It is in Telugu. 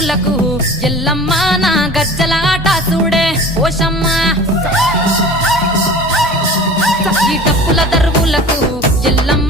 దరువులకు ఎల్లమ్మ నా గజ్జల ఆట చూడే ఓషమ్మ ఈ డప్పుల దరువులకు ఎల్లమ్మ